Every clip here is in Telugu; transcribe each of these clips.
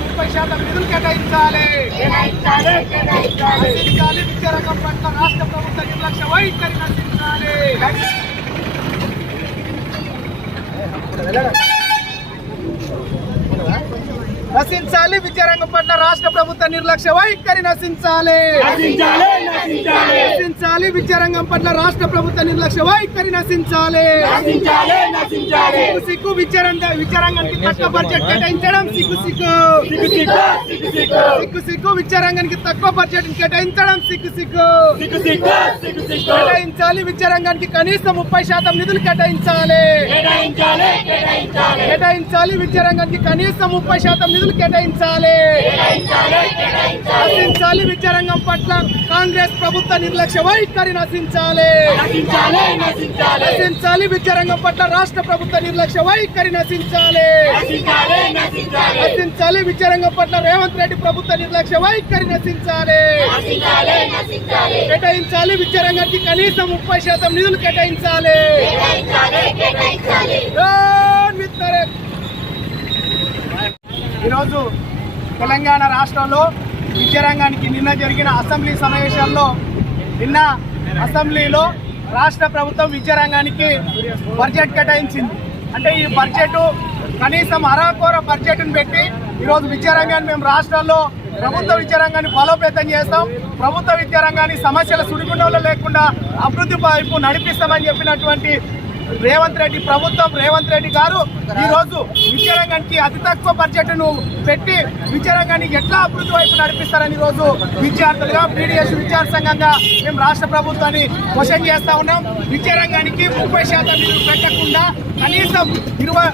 ముప్పై శాతం నిధులు కేటాయించాలి. నశించాలి విద్యారంగం పట్ల రాష్ట్ర ప్రభుత్వ నిర్లక్ష్య వైఖరి నశించాలి నశించాలి విద్యారంగం పట్ల రాష్ట్ర ప్రభుత్వ నిర్లక్ష్య వైఖరి నశించాలి. నశించాలి విద్యారంగం పట్ల రాష్ట్ర ప్రభుత్వ నిర్లక్ష్య వైఖరి నశించాలి. సిగ్గు విద్యారంగ విద్యారంగానికి తక్కువ బడ్జెట్ కేటాయించడం సిగ్గు సిగ్గు. సిగ్గు సిగ్గు విద్యారంగానికి తక్కువ బడ్జెట్ కేటాయించడం సిగ్గు సిగ్గు. కేటాయించాలి విద్యారంగానికి కనీసం ముప్పై శాతం నిధులు కేటాయించాలి. కేటాయించాలి విద్యారంగానికి కనీసం ముప్పై శాతం నిధులు కేటాయించాలి. నశించాలి విద్యారంగం పట్ల కాంగ్రెస్ ప్రభుత్వ నిర్లక్ష్య వైఖరి నశించాలి. నశించాలి విద్యారంగం పట్ల రాష్ట్ర ప్రభుత్వ నిర్లక్ష్య వైఖరి నశించాలి. నశించాలి విద్యారంగం పట్ల రేవంత్ రెడ్డి ప్రభుత్వ నిర్లక్ష్య వైఖరి నశించాలి. కేటాయించాలి విద్యారంగానికి కనీసం ముప్పై శాతం నిధులు కేటాయించాలి. జై ఈరోజు తెలంగాణ రాష్ట్రంలో విద్యారంగానికి నిన్న జరిగిన అసెంబ్లీ సమావేశంలో నిన్న అసెంబ్లీలో రాష్ట్ర ప్రభుత్వం విద్యారంగానికి బడ్జెట్ కేటాయించింది. అంటే ఈ బడ్జెట్ కనీసం అరాకోర బడ్జెట్ను పెట్టి ఈరోజు విద్యారంగాన్ని మేము రాష్ట్రంలో ప్రభుత్వ విద్యారంగాన్ని బలోపేతం చేస్తాం. ప్రభుత్వ విద్యారంగాన్ని సమస్యల సుడిగుండంలో లేకుండా అభివృద్ధి వైపు నడిపిస్తామని చెప్పినటువంటి రేవంత్ రెడ్డి ప్రభుత్వం రేవంత్ రెడ్డి గారు ఈరోజు విద్యారంగానికి అతి తక్కువ బడ్జెట్ను పెట్టి విద్యారంగాన్ని ఎట్లా అభివృద్ధి వైపు నడిపిస్తారని ఈరోజు రోజు విద్యార్థులుగా పీడిఎస్ విద్యార్థి సంఘంగా మేము రాష్ట్ర ప్రభుత్వాన్ని క్వశ్చన్ చేస్తా ఉన్నాం. విద్యారంగానికి ముప్పై శాతం నిధులు పెట్టకుండా కనీసం ఇరవై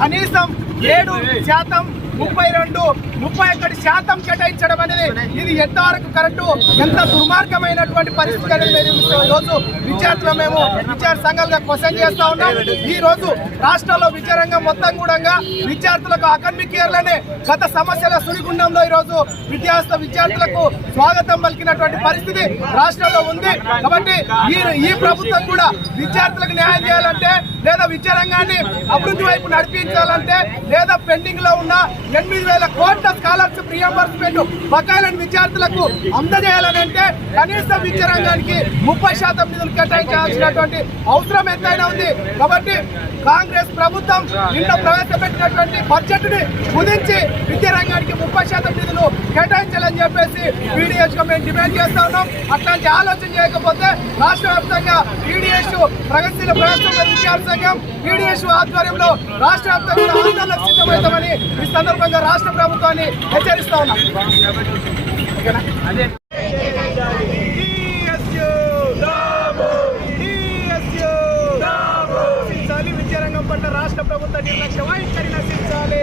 కనీసం ఏడు శాతం ముప్పై రెండు ముప్పై ఒకటి శాతం కేటాయించడం అనేది ఇది ఎంతవరకు కరెక్టు. ఎంత దుర్మార్గమైనటువంటి పరిస్థితి అనేది మేము రోజు విద్యార్థులు మేము విద్యార్థి సంఘాలుగా క్వశ్చన్ చేస్తా ఉన్నాం. ఈ రోజు రాష్ట్రంలో విద్యారంగం మొత్తం కూడా విద్యార్థులకు అకాడమిక్ ఇయర్లోనే గత సమస్యల సుడిగుండంలో ఈ రోజు విద్యార్థి విద్యార్థులకు స్వాగతం పలికినటువంటి పరిస్థితి రాష్ట్రంలో ఉంది. కాబట్టి ఈ ఈ ప్రభుత్వం కూడా విద్యార్థులకు న్యాయం చేయాలంటే లేదా విద్యారంగాన్ని అభివృద్ధి వైపు నడిపించాలంటే లేదా పెండింగ్లో ఉన్న ఎనిమిది వేల కోట్ల స్కాలర్షిప్ రియంబర్స్మెంట్ బకాయిలను విద్యార్థులకు అందజేయాలని అంటే కనీసం విద్యారంగానికి ముప్పై శాతం నిధులు కేటాయించాల్సినటువంటి అవసరం ఎంతైనా ఉంది. కాబట్టి కాంగ్రెస్ ప్రభుత్వం నిన్న ప్రవేశపెట్టినటువంటి బడ్జెట్ని కుదించి విద్యారంగానికి ముప్పై శాతం నిధులు కేటాయించాలని చెప్పేసి పీడిఎస్గా మేము డిమాండ్ చేస్తా ఉన్నాం. అట్లాంటి ఆలోచన చేయకపోతే రాష్ట్ర వ్యాప్తంగా పీడిఎస్ ప్రగతిశీల ప్రవేశ విద్యార్థి సంఘం పీడిఎస్ ఆధ్వర్యంలో రాష్ట్ర వ్యాప్తంగా ఆందోళనకు సిద్ధమవుతామని ఈ సందర్భంగా రాష్ట్ర ప్రభుత్వాన్ని హెచ్చరిస్తా ఉన్నాం. పట్ల రాష్ట్ర ప్రభుత్వ నిర్లక్ష్య వైఖరి నశించాలి